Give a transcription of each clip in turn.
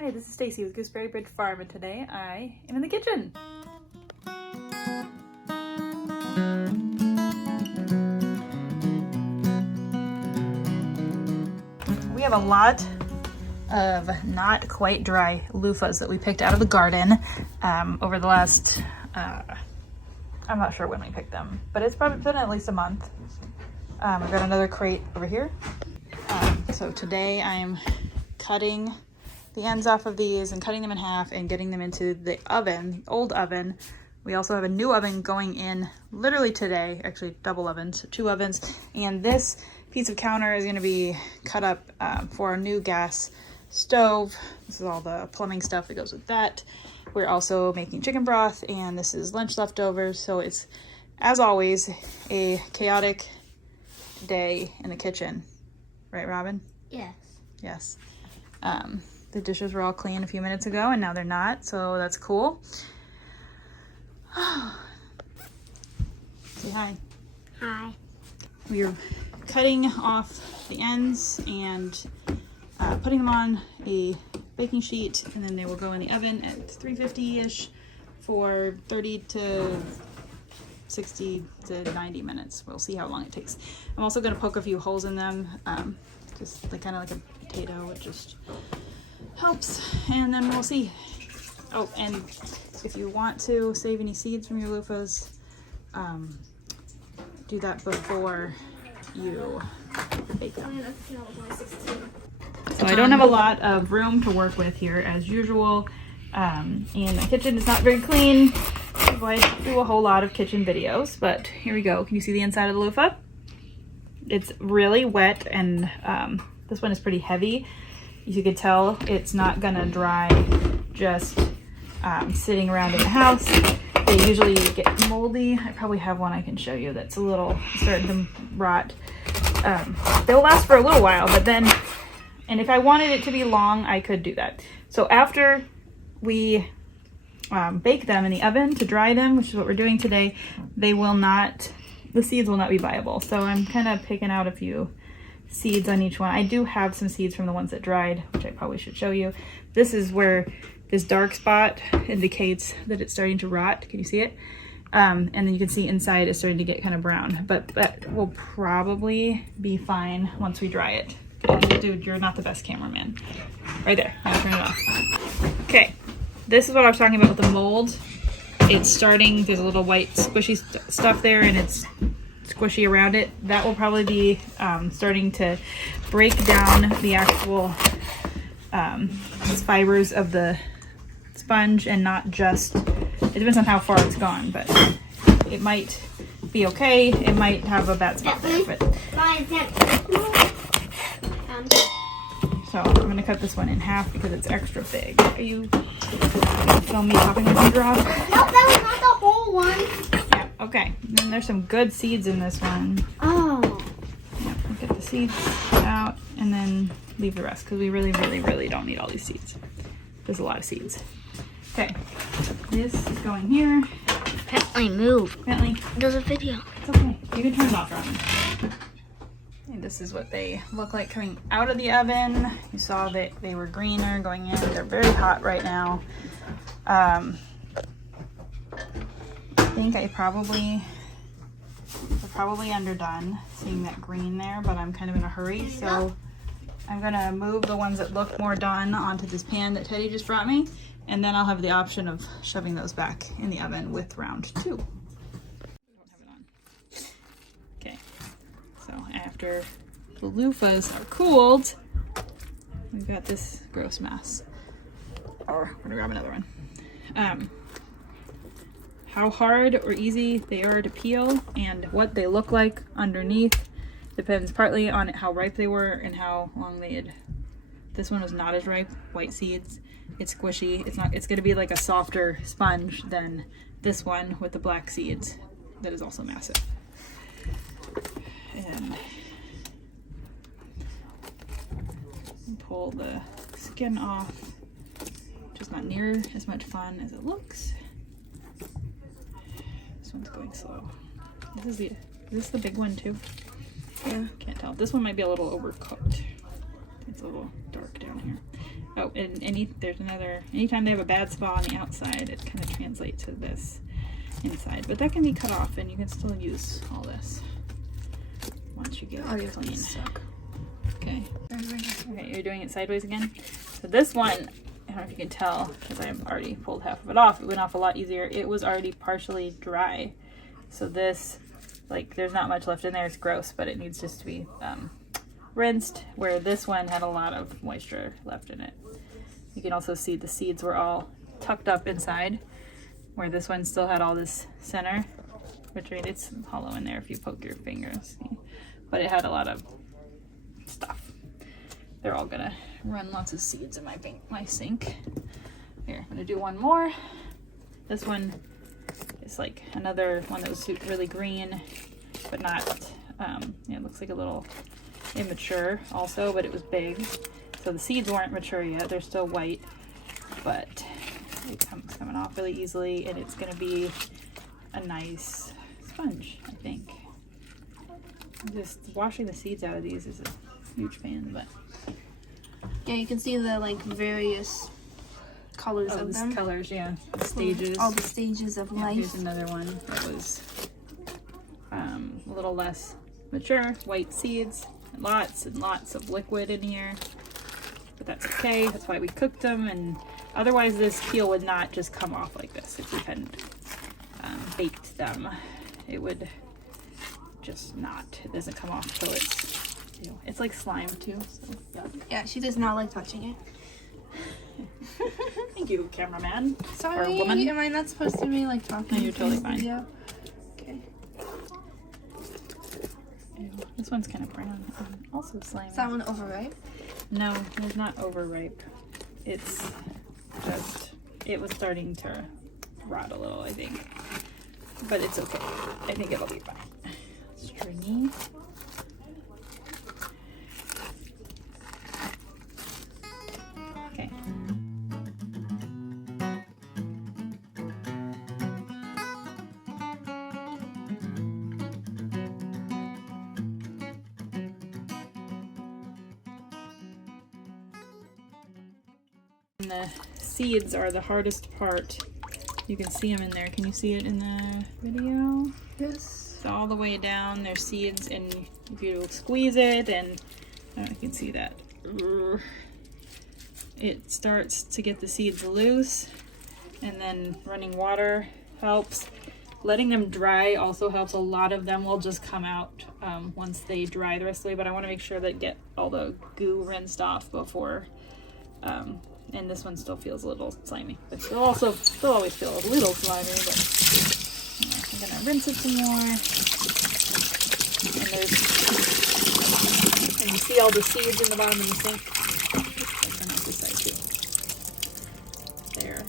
Hi, this is Stacy with Gooseberry Bridge Farm, and today I am in the kitchen. We have a lot of not quite dry loofahs that we picked out of the garden over the last, I'm not sure when we picked them, but it's probably been at least a month. I've got another crate over here. So today I'm cutting the ends off of these and cutting them in half and getting them into the oven, old oven. We also have a new oven going in literally today, actually double ovens, 2 ovens. And this piece of counter is gonna be cut up for a new gas stove. This is all the plumbing stuff that goes with that. We're also making chicken broth, and this is lunch leftovers. So it's, as always, a chaotic day in the kitchen. Right, Robin? Yes. Yes. The dishes were all clean a few minutes ago, and now they're not, so that's cool. Say hi. Hi. We're cutting off the ends and putting them on a baking sheet, and then they will go in the oven at 350-ish for 30 to 60 to 90 minutes. We'll see how long it takes. I'm also going to poke a few holes in them, just like, kind of like a potato. It just helps, and then we'll see. Oh, and if you want to save any seeds from your loofahs, do that before you bake them. So I don't have a lot of room to work with here as usual, and my kitchen is not very clean, so I do a whole lot of kitchen videos, but here we go. Can you see the inside of the loofah? It's really wet, and this one is pretty heavy. As you can tell, it's not gonna dry just sitting around in the house. They usually get moldy. I probably have one I can show you that's a little starting to rot. They'll last for a little while, but then, and if I wanted it to be long, I could do that. So after we bake them in the oven to dry them, which is what we're doing today, they will not, the seeds will not be viable. So I'm kind of picking out a few seeds on each one. I do have some seeds from the ones that dried, which I probably should show you. This is where this dark spot indicates that it's starting to rot. Can you see it? And then you can see inside it's starting to get kind of brown, but that will probably be fine once we dry it. Dude, you're not the best cameraman. Right there. Now turn it off. Okay, this is what I was talking about with the mold. It's starting, there's a little white squishy stuff there, and it's squishy around it. That will probably be starting to break down the actual fibers of the sponge, and not just, it depends on how far it's gone, but it might be okay. It might have a bad spot there, but so I'm going to cut this one in half because it's extra big. Are you filming me popping the finger off? No, that was not the whole one. Yeah, okay. And then there's some good seeds in this one. Oh. Yeah, we'll get the seeds out and then leave the rest because we really, really, really don't need all these seeds. There's a lot of seeds. Okay, this is going here. Bentley, move. Bentley. There's a video. It's okay. You can turn it off, Robin. And this is what they look like coming out of the oven. You saw that they were greener going in. They're very hot right now. I think we're probably underdone seeing that green there, but I'm kind of in a hurry. So I'm gonna move the ones that look more done onto this pan that Teddy just brought me. And then I'll have the option of shoving those back in the oven with round 2. Don't have it on. Okay. So after the loofahs are cooled, we've got this gross mess. Or we're gonna grab another one. How hard or easy they are to peel and what they look like underneath depends partly on how ripe they were and how long they had. This one was not as ripe, white seeds. It's squishy. It's gonna be like a softer sponge than this one with the black seeds that is also massive. And pull the skin off, which is not near as much fun as it looks. This one's going slow. Is this the big one too? Yeah, can't tell. This one might be a little overcooked. It's a little dark down here. Oh, and anytime they have a bad spot on the outside, it kind of translates to this inside. But that can be cut off and you can still use all this once you get it clean. Okay. Okay, you're doing it sideways again. So this one, I don't know if you can tell because I've already pulled half of it off. It went off a lot easier. It was already partially dry. So this, like, there's not much left in there. It's gross, but it needs just to be rinsed, where this one had a lot of moisture left in it. You can also see the seeds were all tucked up inside, where this one still had all this center, which, I mean, it's hollow in there if you poke your fingers, but it had a lot of stuff. They're all gonna run lots of seeds in my sink. Here, I'm gonna do one more. This one is like another one that was really green, but not, it looks like a little immature also, but it was big. So the seeds weren't mature yet. They're still white, but it's coming off really easily, and it's gonna be a nice sponge, I think. Just washing the seeds out of these is a huge pain, but Yeah, you can see the like various colors of them. Colors, yeah. The stages. All the stages of life. Here's another one that was a little less mature. White seeds, and lots of liquid in here. But that's okay. That's why we cooked them. And otherwise, this peel would not just come off like this if we hadn't baked them. It would just not. It doesn't come off till it's, you know, it's like slime too. So Yeah, she does not like touching it. Thank you, cameraman. Sorry, or woman. am I not supposed to be like talking? No, you're totally fine. Video? Okay. Ew, this one's kind of brown. Also slimy. Is that one overripe? No, it's not overripe. It's just, it was starting to rot a little, I think. But it's okay. I think it'll be fine. Stringy. Okay. And the seeds are the hardest part. You can see them in there. Can you see it in the video? Yes. So all the way down, there's seeds, and if you squeeze it, and I don't know if you can see that, it starts to get the seeds loose, and then running water helps. Letting them dry also helps. A lot of them will just come out once they dry the rest of the way, but I want to make sure that get all the goo rinsed off before. And this one still feels a little slimy, but still always feel a little slimy, but I'm gonna rinse it some more. And you see all the seeds in the bottom of the sink. I'll turn out this side too. There.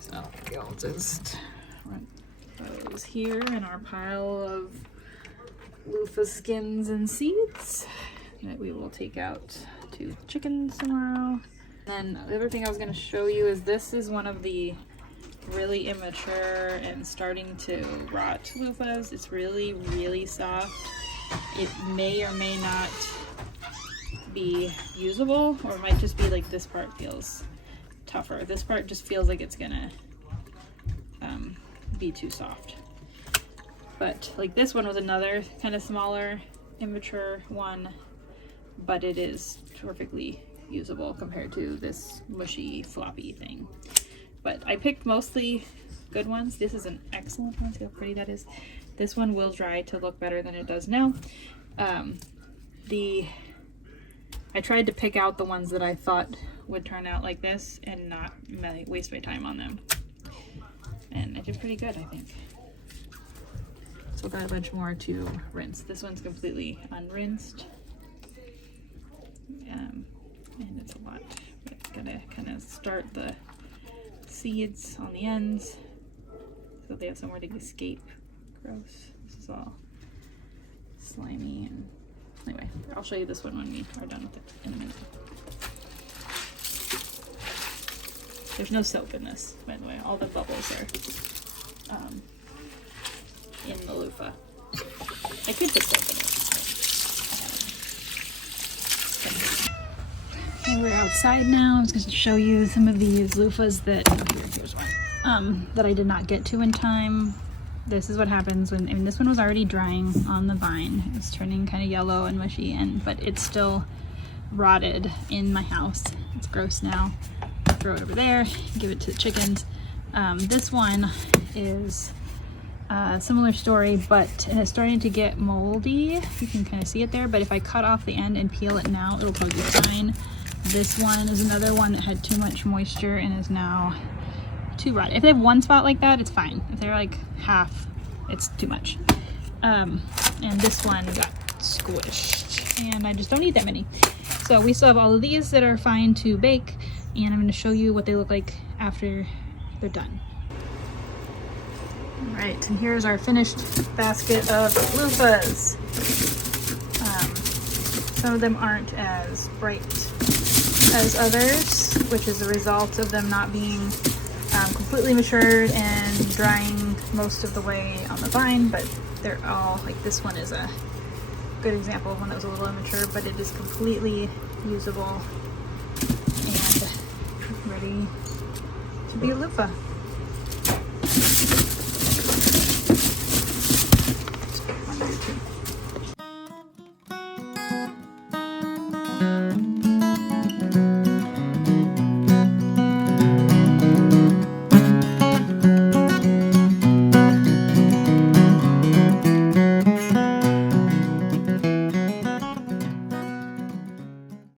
So we'll just run those here in our pile of Luffa skins and seeds that we will take out to chickens tomorrow. And then the other thing I was going to show you is this is one of the really immature and starting to rot Luffas. It's really, really soft. It may or may not be usable, or it might just be like this part feels tougher. This part just feels like it's gonna be too soft. But like this one was another kind of smaller, immature one, but it is perfectly usable compared to this mushy, floppy thing. But I picked mostly good ones. This is an excellent one. See how pretty that is. This one will dry to look better than it does now. I tried to pick out the ones that I thought would turn out like this and not waste my time on them. And I did pretty good, I think. So I've got a bunch more to rinse. This one's completely unrinsed. And it's a lot. But gotta kind of start the seeds on the ends so they have somewhere to escape. Gross. This is all slimy. And anyway, I'll show you this one when we are done with it in a minute. There's no soap in this, by the way. All the bubbles are in the loofah. I could put soap in it. Okay, we're outside now. I was going to show you some of these loofahs that, here's one, that I did not get to in time. This is what happens when, I mean, this one was already drying on the vine. It was turning kind of yellow and mushy, but it's still rotted in my house. It's gross now. Throw it over there, give it to the chickens. This one is a similar story, but it's starting to get moldy. You can kind of see it there, but if I cut off the end and peel it now, it'll probably be fine. This one is another one that had too much moisture and is now too rotted. If they have one spot like that, it's fine. If they're like half, it's too much. And this one got squished, and I just don't need that many. So we still have all of these that are fine to bake, and I'm going to show you what they look like after they're done. All right, and here's our finished basket of loofahs. Some of them aren't as bright as others, which is a result of them not being completely matured and drying most of the way on the vine, but they're all, like this one is a good example of one that was a little immature, but it is completely usable and ready to be a loofah.